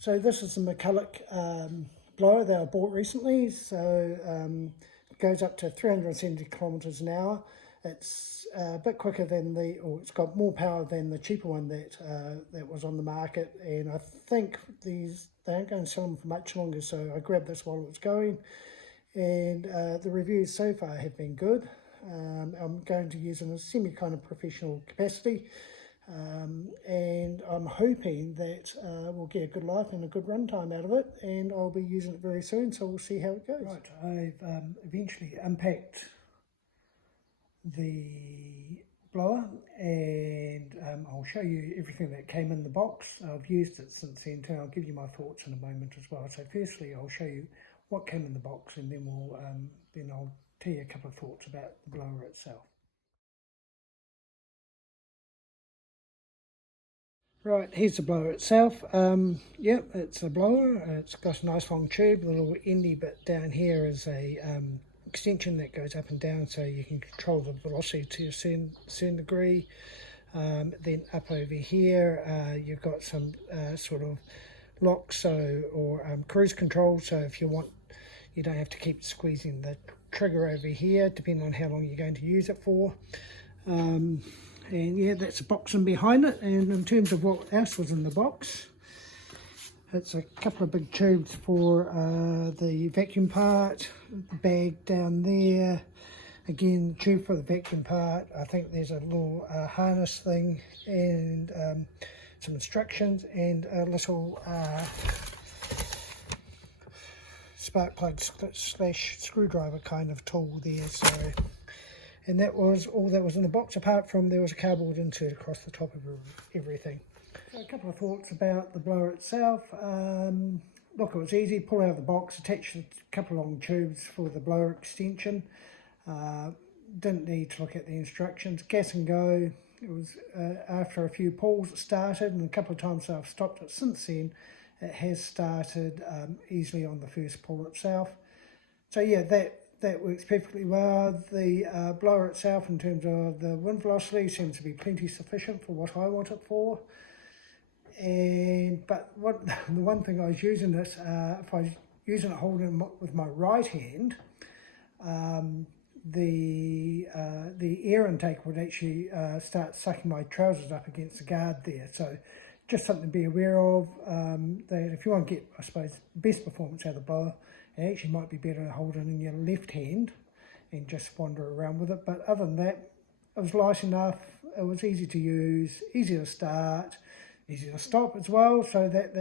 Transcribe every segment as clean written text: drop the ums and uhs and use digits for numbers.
So this is the McCulloch blower that I bought recently. So it goes up to 370 kilometres an hour. It's a bit quicker than it's got more power than the cheaper one that was on the market. And I think they aren't going to sell them for much longer. So I grabbed this while it was going. And the reviews so far have been good. I'm going to use it in a semi kind of professional capacity. And I'm hoping that we'll get a good life and a good runtime out of it, and I'll be using it very soon, so we'll see how it goes. Right, I've eventually unpacked the blower, and I'll show you everything that came in the box. I've used it since then too. I'll give you my thoughts in a moment as well. So firstly, I'll show you what came in the box, and then I'll tell you a couple of thoughts about the blower itself. Right, here's the blower itself. Yep, it's a blower. It's got a nice long tube. The little endy bit down here is a extension that goes up and down, so you can control the velocity to a certain degree. Then up over here, you've got some sort of locks or cruise control. So if you want, you don't have to keep squeezing the trigger over here, depending on how long you're going to use it for. And yeah, that's the box in behind it. And in terms of what else was in the box, it's a couple of big tubes for the vacuum part, the bag down there, again tube for the vacuum part. I think there's a little harness thing, and some instructions, and a little spark plug slash screwdriver kind of tool there. So, and that was all that was in the box, apart from there was a cardboard insert across the top of everything. So a couple of thoughts about the blower itself. Look, it was easy. Pull out of the box, attach a couple of long tubes for the blower extension. Didn't need to look at the instructions. Gas and go. It was after a few pulls it started, and a couple of times I've stopped it since then. It has started easily on the first pull itself. So yeah, that works perfectly well. The blower itself, in terms of the wind velocity, seems to be plenty sufficient for what I want it for. But the one thing I was using it, if I was using it holding it with my right hand, the air intake would actually start sucking my trousers up against the guard there. So just something to be aware of, that if you want to get, I suppose, the best performance out of the blower, it actually might be better to hold it in your left hand and just wander around with it. But other than that, it was light enough, it was easy to use, easy to start, easy to stop as well, so that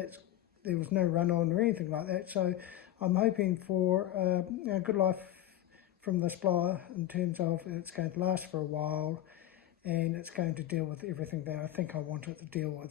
there was no run on or anything like that. So I'm hoping for a good life from this blower, in terms of it's going to last for a while, and it's going to deal with everything that I think I want it to deal with.